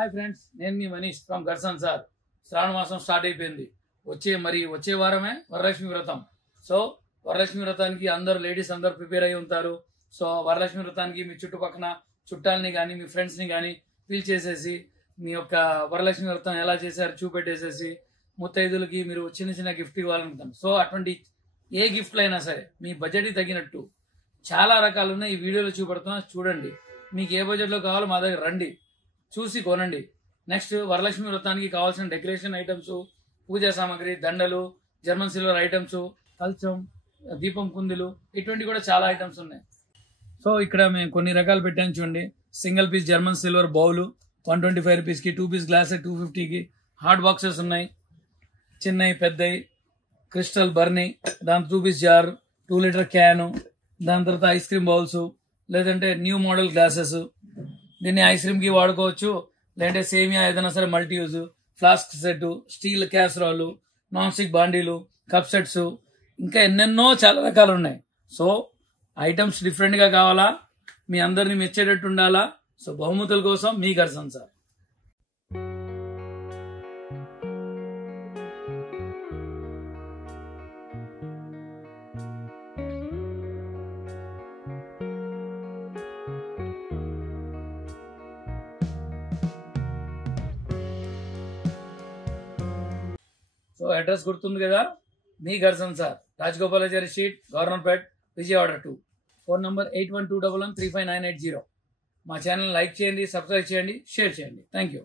Hi friends, నేను మీ Manish from గర్సన్ sir. శ్రావణ మాసం start అయిపోయింది. వచ్చే వారమే వరలక్ష్మి వ్రతం. సో వరలక్ష్మి వ్రతానికి అందరు లేడీస్ అందరు ప్రిపేర్ అయి ఉంటారు. సో వరలక్ష్మి వ్రతానికి మీ చుట్టుపక్కల చుట్టాలని కానీ మీ ఫ్రెండ్స్ని కానీ పిలిచేసేసి మీ యొక్క వరలక్ష్మి వ్రతం ఎలా చేశారు చూపెట్టేసేసి ముత్తైదులకి మీరు చిన్న చిన్న గిఫ్ట్ ఇవ్వాలనుకుంటాను. సో అటువంటి ఏ గిఫ్ట్లు అయినా సరే మీ బడ్జెట్కి తగినట్టు చాలా రకాలు ఉన్నాయి. ఈ వీడియోలో చూపెడుతున్నా, చూడండి. మీకు ఏ బడ్జెట్లో కావాలో మా దగ్గర రండి, చూసి కొనండి. నెక్స్ట్ వరలక్ష్మి వ్రతానికి కావాల్సిన డెకరేషన్ ఐటమ్స్, పూజా సామాగ్రి, దండలు, జర్మన్ సిల్వర్ ఐటమ్స్, కల్చం, దీపం కుందులు, ఇటువంటి కూడా చాలా ఐటమ్స్ ఉన్నాయి. సో ఇక్కడ మేము కొన్ని రకాలు పెట్టాను చూడండి. Single piece German silver bowl 125 రూపీస్కి, 2 పీస్ గ్లాస్ 250కి, హాట్ బాక్సెస్ ఉన్నాయి, చిన్నవి పెద్దవి, క్రిస్టల్ బర్నీ, దాని 2 పీస్ జార్, 2 లీటర్ క్యాను, దాని తర్వాత ఐస్ క్రీమ్ బౌల్స్, లేదంటే న్యూ మోడల్ గ్లాసెస్. దీన్ని ఐస్ క్రీమ్కి వాడుకోవచ్చు, లేదంటే సేమియా ఏదైనా సరే multi use, flask set, steel క్యాసరాలు, నాన్ స్టిక్ బాండీలు, కప్ సెట్స్, ఇంకా ఎన్నెన్నో చాలా రకాలు ఉన్నాయి. సో ఐటమ్స్ డిఫరెంట్గా కావాలా, మీ అందరిని మెచ్చేటట్టు ఉండాలా. సో బహుమతుల కోసం మీ గర్సన్ సార్. సో అడ్రస్ గుర్తుంది కదా, మీ గర్సన్ sir, Rajagopalachari street, Governorpet, Vijayawada 2. Phone number 8121135980. మా ఛానల్ లైక్ చేయండి, సబ్స్క్రైబ్ చేయండి, షేర్ చేయండి. Thank you.